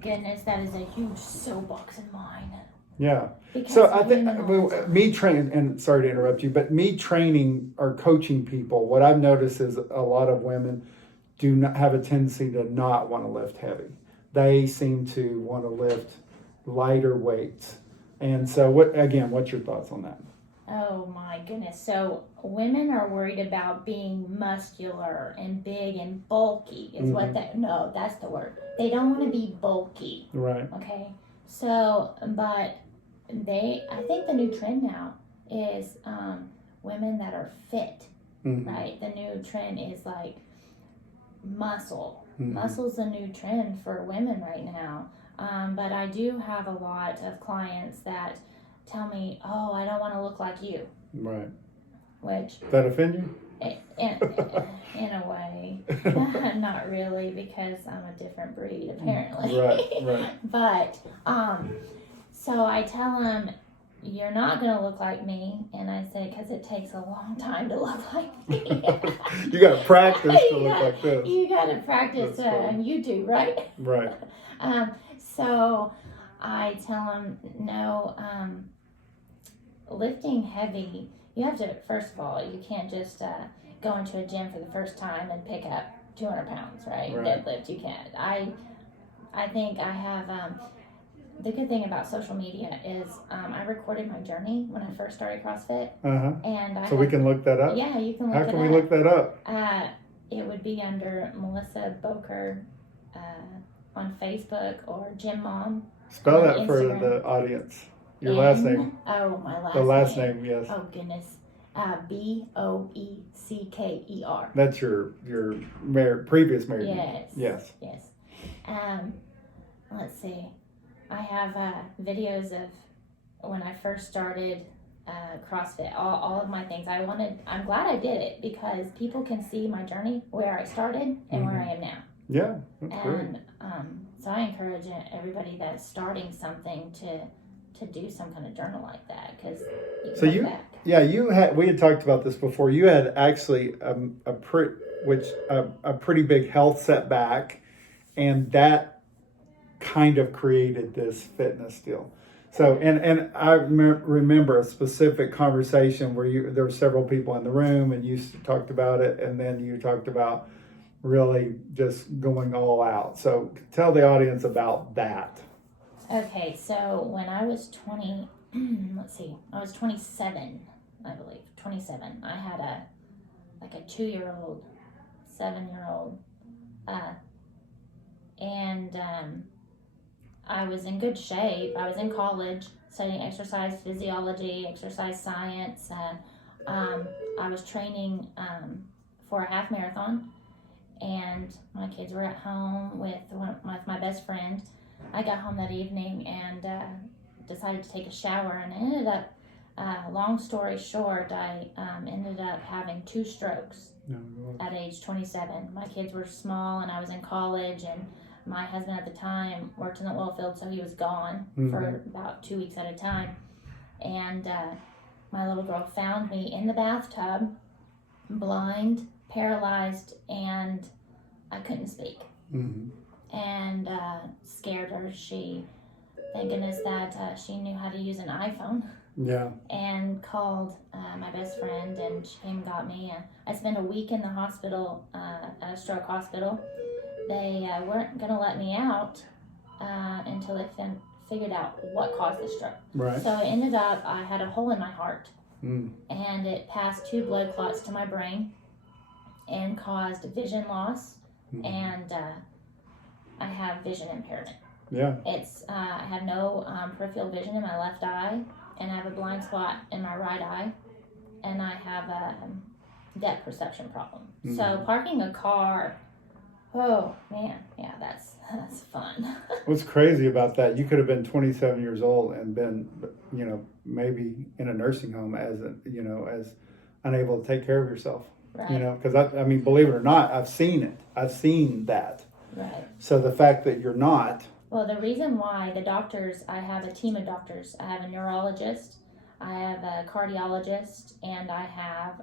Goodness, that is a huge soapbox in mine. Yeah. Because So I think women me training, and sorry to interrupt you, but me training or coaching people, what I've noticed is a lot of women do not have a tendency to not want to lift heavy. They seem to want to lift lighter weights. And so what's your thoughts on that? Oh my goodness. So women are worried about being muscular and big and bulky is what no, that's the word. They don't want to be bulky. Right. Okay. So, but I think the new trend now is women that are fit, right? The new trend is like muscle. Muscle's the new trend for women right now. But I do have a lot of clients that tell me, "Oh, I don't want to look like you." Right. Which that offend you? In a way, not really, because I'm a different breed apparently. Right. But so I tell them, "You're not gonna look like me," and I say, "Because it takes a long time to look like me." You got to practice to look like this. You got to practice, and you do, right? Right. So I tell them, no, lifting heavy, you have to, first of all, you can't just go into a gym for the first time and pick up 200 pounds, right? Deadlift, you can't. I think I have, the good thing about social media is I recorded my journey when I first started CrossFit. And we can look that up? Yeah, you can look it up. How can we look that up? It would be under Melissa Boker on Facebook or Gym Mom. Spell that for the audience. Your last name. Oh, my last name. The last name, yes. Oh, goodness. Boecker. That's your previous married name. Yes. Let's see. I have videos of when I first started CrossFit, all of my things. I'm glad I did it because people can see my journey, where I started and where I am now. Yeah, that's great. And so I encourage everybody that's starting something to do some kind of journal like that, because we had talked about this before. You had actually a pretty big health setback, and that kind of created this fitness deal. So, and I remember a specific conversation where there were several people in the room, and you talked about it, and then you talked about really just going all out. So tell the audience about that. Okay, so when I was 20, I was 27, I believe, 27. I had a 2-year-old, 7-year-old, and I was in good shape. I was in college studying exercise physiology, exercise science, and I was training for a half marathon, and my kids were at home with my best friend. I got home that evening and decided to take a shower, and I ended up, long story short, I ended up having 2 strokes at age 27. My kids were small, and I was in college, and my husband at the time worked in the oil field, so he was gone for about 2 weeks at a time. And my little girl found me in the bathtub, blind, paralyzed, and I couldn't speak. And scared her. Thank goodness that she knew how to use an iPhone. Yeah. And called my best friend, and she came and got me. And I spent a week in the hospital, at a stroke hospital. They weren't going to let me out until they figured out what caused the stroke. Right. So it ended up, I had a hole in my heart, and it passed 2 blood clots to my brain and caused vision loss, and I have vision impairment. Yeah. I have no peripheral vision in my left eye, and I have a blind spot in my right eye, and I have a depth perception problem. So parking a car, oh man, yeah, that's fun. What's crazy about that? You could have been 27 years old and been, maybe in a nursing home as unable to take care of yourself. Right. Because I mean, believe it or not, I've seen it. I've seen that. Right. So the fact that you're not. Well, the reason why the doctors, I have a team of doctors. I have a neurologist, I have a cardiologist, and I have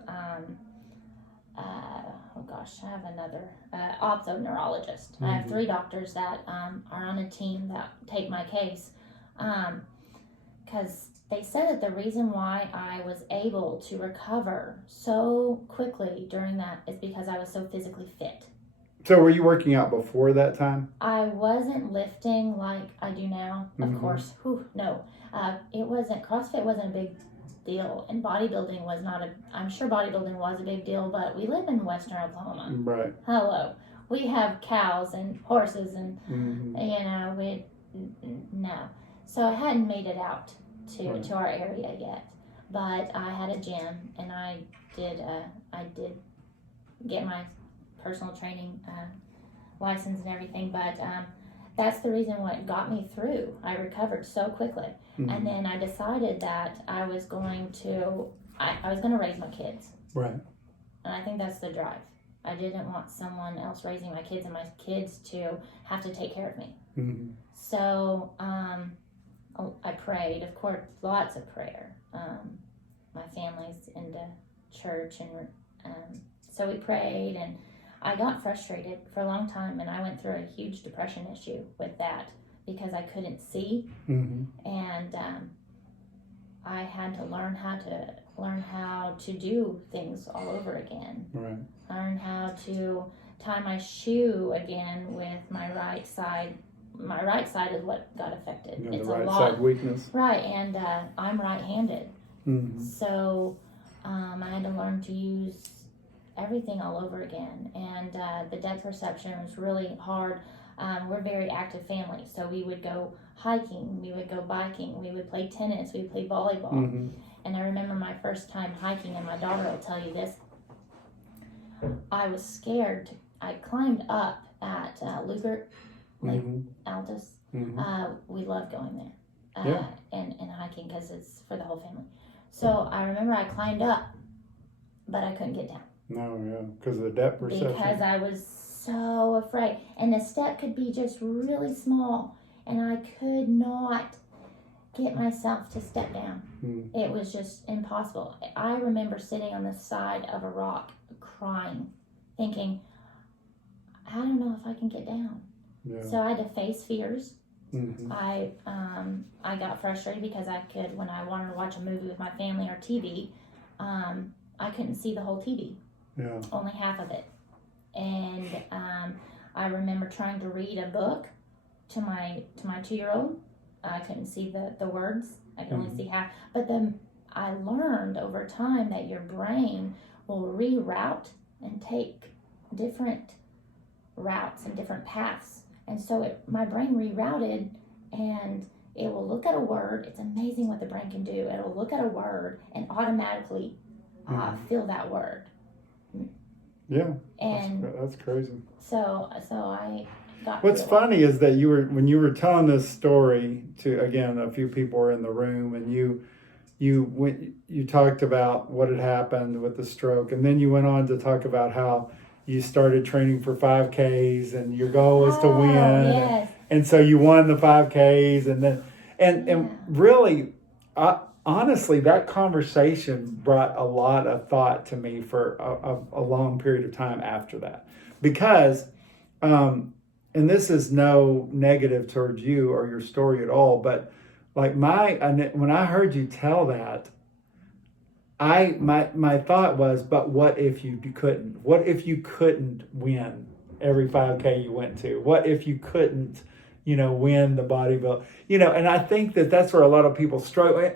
oh gosh, I have another ophthalmologist. I have 3 doctors that are on a team that take my case, because they said that the reason why I was able to recover so quickly during that is because I was so physically fit. So were you working out before that time? I wasn't lifting like I do now, of course. No. It wasn't, CrossFit wasn't a big deal, and bodybuilding was not I'm sure bodybuilding was a big deal, but we live in Western Oklahoma. Right. Hello. We have cows and horses and, no. So I hadn't made it out to our area yet, but I had a gym, and I did get my personal training license and everything, but that's the reason what got me through. I recovered so quickly, and then I decided that I was going to raise my kids. Right. And I think that's the drive. I didn't want someone else raising my kids and my kids to have to take care of me. So I prayed, of course, lots of prayer. My family's into church, and so we prayed, and I got frustrated for a long time, and I went through a huge depression issue with that because I couldn't see, and I had to learn how to do things all over again. Right. Learn how to tie my shoe again with my right side. My right side is what got affected. You know, it's the right a lot. side weakness. Right, and I'm right-handed, so I had to learn to use everything all over again, and the depth perception was really hard. We're a very active family, so we would go hiking, we would go biking, we would play tennis, we would play volleyball. And I remember my first time hiking, and my daughter will tell you this, I was scared. I climbed up at Lugert Lake Altus. We love going there and hiking because it's for the whole family. So I remember I climbed up, but I couldn't get down. No, yeah, because of the depth perception. Because I was so afraid. And the step could be just really small, and I could not get myself to step down. It was just impossible. I remember sitting on the side of a rock crying, thinking, I don't know if I can get down. Yeah. So I had to face fears. I got frustrated because I could, when I wanted to watch a movie with my family or TV, I couldn't see the whole TV. Yeah. Only half of it. And I remember trying to read a book to my 2-year-old. I couldn't see the words. I could only see half. But then I learned over time that your brain will reroute and take different routes and different paths. And so my brain rerouted, and it will look at a word. It's amazing what the brain can do. It'll look at a word and automatically feel that word. Yeah, and that's crazy. So I got. What's funny is that when you were telling this story to, again, a few people were in the room, and you talked about what had happened with the stroke, and then you went on to talk about how you started training for 5Ks, and your goal was to win. Yes. And so you won the 5Ks, and then and really. Honestly, that conversation brought a lot of thought to me for a long period of time after that. Because, and this is no negative towards you or your story at all, but like when I heard you tell that, my thought was, but what if you couldn't? What if you couldn't win every 5K you went to? What if you couldn't, win the bodybuilding? And I think that's where a lot of people struggle.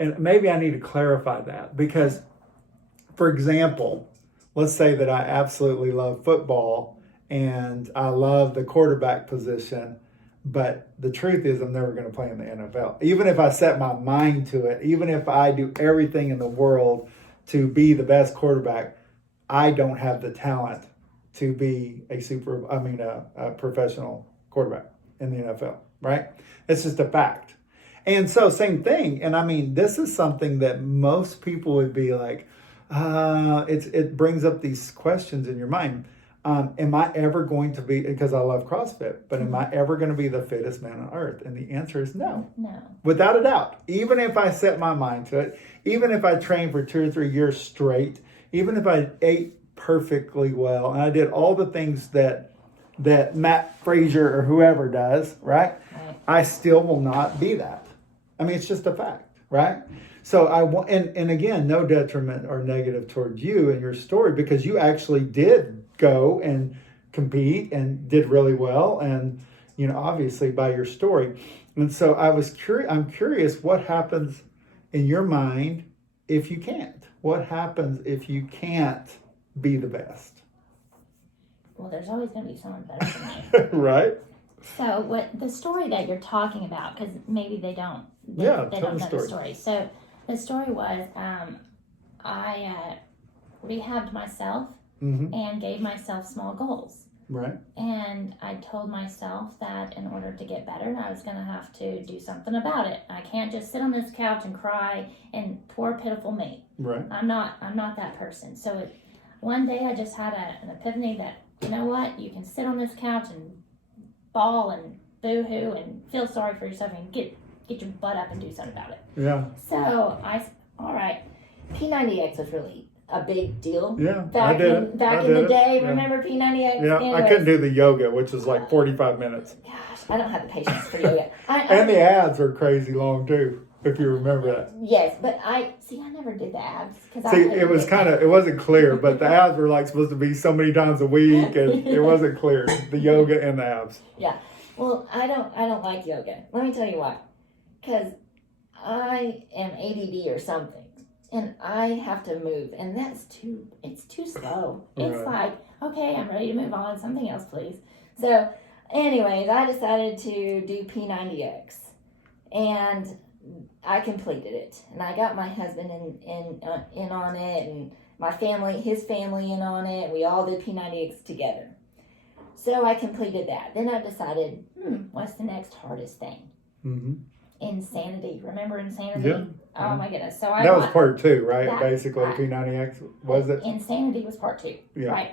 And maybe I need to clarify that because, for example, let's say that I absolutely love football and I love the quarterback position, but the truth is I'm never going to play in the NFL. Even if I set my mind to it, even if I do everything in the world to be the best quarterback, I don't have the talent to be a professional quarterback in the NFL, right? It's just a fact. And so same thing. And this is something that most people would be like, it brings up these questions in your mind. Am I ever going to be, because I love CrossFit, but am I ever going to be the fittest man on earth? And the answer is no. No. Without a doubt. Even if I set my mind to it, even if I train for 2 or 3 years straight, even if I ate perfectly well, and I did all the things that Matt Frazier or whoever does, right? I still will not be that. I mean, it's just a fact, right? So I want, and again, no detriment or negative towards you and your story, because you actually did go and compete and did really well, and obviously by your story. And so I'm curious what happens in your mind if you can't. What happens if you can't be the best? Well, there's always going to be someone better than me. Right. So what the story that you're talking about, because maybe they don't They don't tell know the story. the story. So the story was I rehabbed myself and gave myself small goals. Right. And I told myself that in order to get better, I was going to have to do something about it. I can't just sit on this couch and cry and poor pitiful me. Right. I'm not that person. So one day I just had an epiphany that, you know what, you can sit on this couch and bawl and boo-hoo and feel sorry for yourself and get your butt up and do something about it. Yeah. So all right, P90X was really a big deal. Yeah. Back in the day, Yeah. remember P90X? Yeah. Anyways, I couldn't do the yoga, which is like 45 minutes. Gosh, I don't have the patience for yoga. And the ads are crazy long too, if you remember that. Yes, but I never did the abs because See, it wasn't clear, but the abs were like supposed to be so many times a week, and it wasn't clear. The yoga and the abs. Yeah. Well, I don't like yoga. Let me tell you why. Because I am ADD or something, and I have to move, and it's too slow. It's Right. like, okay, I'm ready to move on. Something else, please. So, anyways, I decided to do P90X, and I completed it, and I got my husband in on it, and my family, his family in on it. We all did P90X together. So I completed that. Then I decided, what's the next hardest thing? Mm-hmm. Insanity. Remember Insanity? Yeah. Oh my goodness. So That was part 2, right? that- Basically, P90X, was it? Insanity was part 2. Yeah. Right.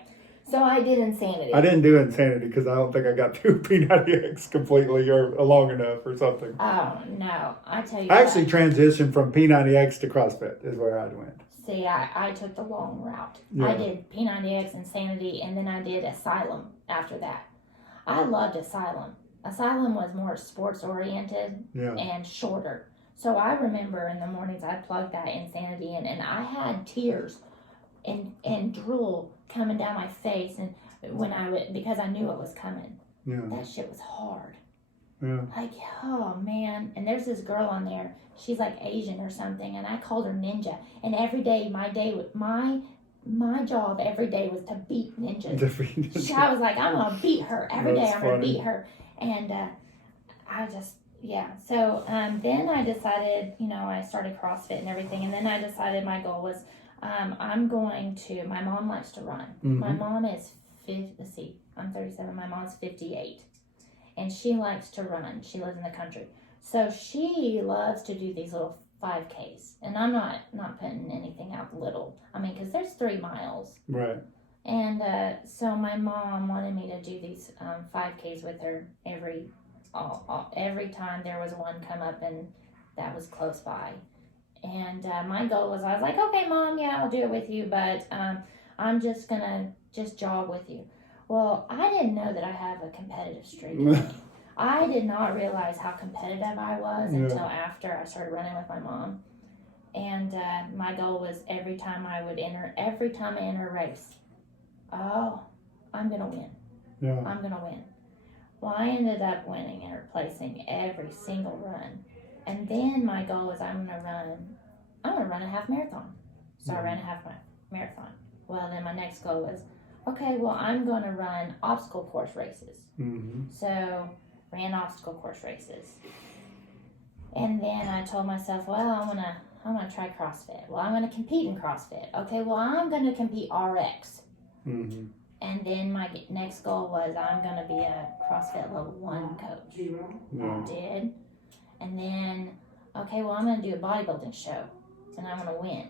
So I did Insanity. I didn't do Insanity because I don't think I got through P90X completely or long enough or something. Oh no. I tell you I actually what. transitioned from P90X to CrossFit is where I went. See, I took the long route. Yeah. I did P90X, Insanity, and then I did Asylum after that. I loved Asylum. Asylum was more sports oriented Yeah. and shorter. So I remember in the mornings I plugged that Insanity in, and I had tears and drool coming down my face, and because I knew it was coming. Yeah. That shit was hard. Yeah. Like, oh man. And there's this girl on there, she's like Asian or something, and I called her Ninja. And every day, my job every day was to beat ninjas. I was like, I'm gonna beat her every day. That's I'm gonna funny. beat her. And so then I decided, I started CrossFit and everything, and then I decided my goal was my mom likes to run. Mhm. My mom is I'm 37, my mom's 58. And she likes to run. She lives in the country. So she loves to do these little 5Ks. And I'm not putting anything out little. I mean, because there's 3 miles. Right. And so my mom wanted me to do these 5Ks with her every time there was one come up and that was close by. And my goal was, I was like, okay, Mom, yeah, I'll do it with you, but I'm just going to jog with you. Well, I didn't know that I have a competitive streak in me. I did not realize how competitive I was until after I started running with my mom. And my goal was every time I enter a race, I'm going to win. Yeah. I'm going to win. Well, I ended up winning and placing every single run. And then my goal was I'm going to run a half marathon. So I ran a half marathon. Well, then my next goal was, okay, well, I'm going to run obstacle course races. Mm-hmm. So ran obstacle course races. And then I told myself, well, I'm gonna try CrossFit. Well, I'm going to compete in CrossFit. Okay, well, I'm going to compete RX. Mm-hmm. And then my next goal was I'm going to be a CrossFit level 1 coach. Yeah. Did. And then, okay, well, I'm going to do a bodybuilding show. And I'm going to win.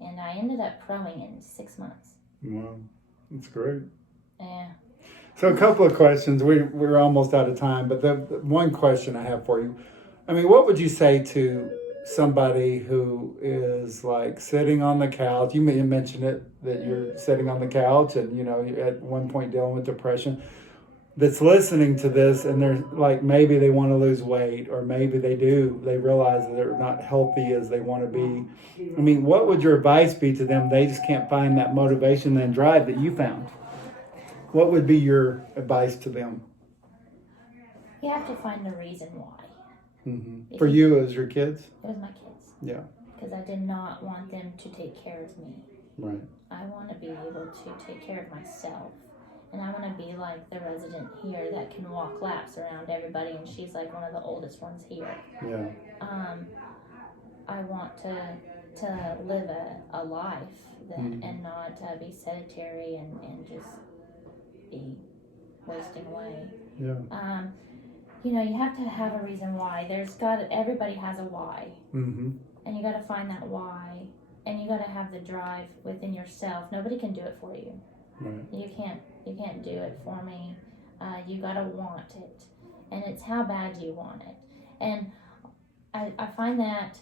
And I ended up proing in 6 months. Wow. That's great. Yeah. So a couple of questions. We're almost out of time, but the one question I have for you, I mean, what would you say to somebody who is like sitting on the couch, you may have mentioned it, that you're sitting on the couch and, you're at one point dealing with depression, that's listening to this and they're like, maybe they want to lose weight, or maybe they realize that they're not healthy as they want to be. I mean, what would your advice be to them? They just can't find that motivation and drive that you found. What would be your advice to them? You have to find the reason why. Mm-hmm. For you, as your kids? It was my kids. Yeah. Because I did not want them to take care of me. Right. I want to be able to take care of myself. And I want to be like the resident here that can walk laps around everybody, and she's like one of the oldest ones here. Yeah. I want to live a life that, and not be sedentary and just be wasting away. Yeah. You have to have a reason why. Everybody has a why. Mm-hmm. And you got to find that why, and you got to have the drive within yourself. Nobody can do it for you. Right. You can't do it for me. You got to want it, and it's how bad you want it. And I find that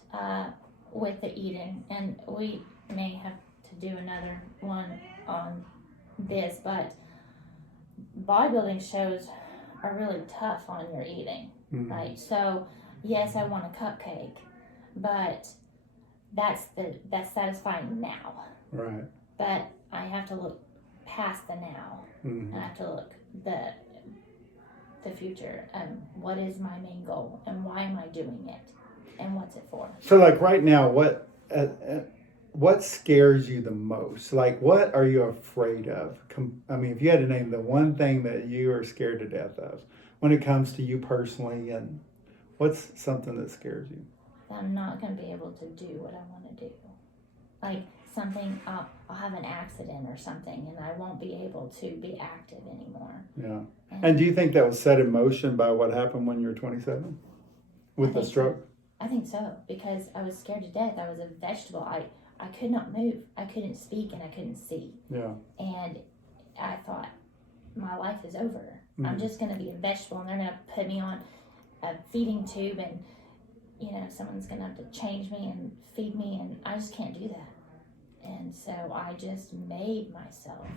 with the eating, and we may have to do another one on this, but bodybuilding shows are really tough on your eating, right? So yes, I want a cupcake, but that's satisfying now. Right. But I have to look past the now. I have to look the future, and what is my main goal, and why am I doing it, and what's it for? So, like right now, what scares you the most? Like, what are you afraid of? I mean, if you had to name the one thing that you are scared to death of when it comes to you personally, and what's something that scares you? I'm not going to be able to do what I want to do. Like something, I'll have an accident or something, and I won't be able to be active anymore. Yeah. And do you think that was set in motion by what happened when you were 27 with the stroke? So. I think so, because I was scared to death. I was a vegetable. I could not move. I couldn't speak, and I couldn't see. Yeah. And I thought, my life is over. I'm just going to be a vegetable, and they're going to put me on a feeding tube, and someone's going to have to change me and feed me, and I just can't do that. And so I just made myself.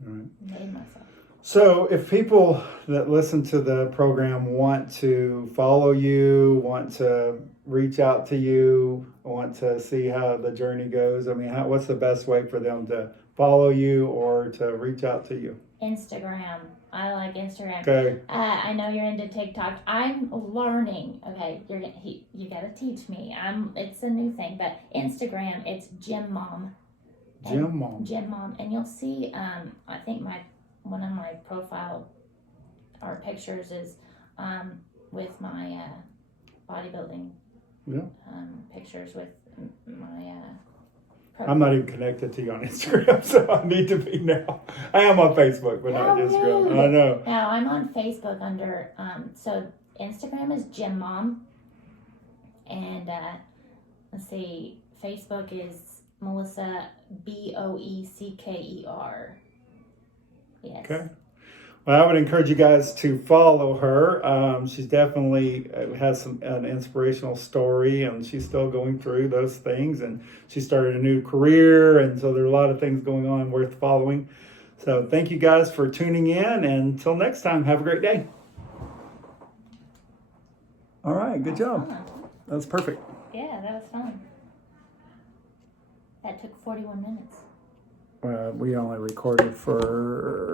Right. Made myself. So if people that listen to the program want to follow you, want to reach out to you, want to see how the journey goes, I mean, what's the best way for them to follow you or to reach out to you? Instagram. I like Instagram. Okay. I know you're into TikTok. I'm learning. Okay, you gotta teach me. It's a new thing, but Instagram, it's Gym Mom. Gym Mom, and you'll see. I think one of my profile or pictures is with my bodybuilding. Yeah. Pictures with my. I'm not even connected to you on Instagram, so I need to be now. I am on Facebook, but not Instagram. I know. Now I'm on Facebook under, so Instagram is Gym Mom, and let's see, Facebook is Melissa Boecker. Yes. Okay. Well, I would encourage you guys to follow her. She's definitely has an inspirational story, and she's still going through those things. And she started a new career, and so there are a lot of things going on worth following. So thank you guys for tuning in, and until next time, have a great day. All right, good job. Fun. That was perfect. Yeah, that was fun. That took 41 minutes. We only recorded for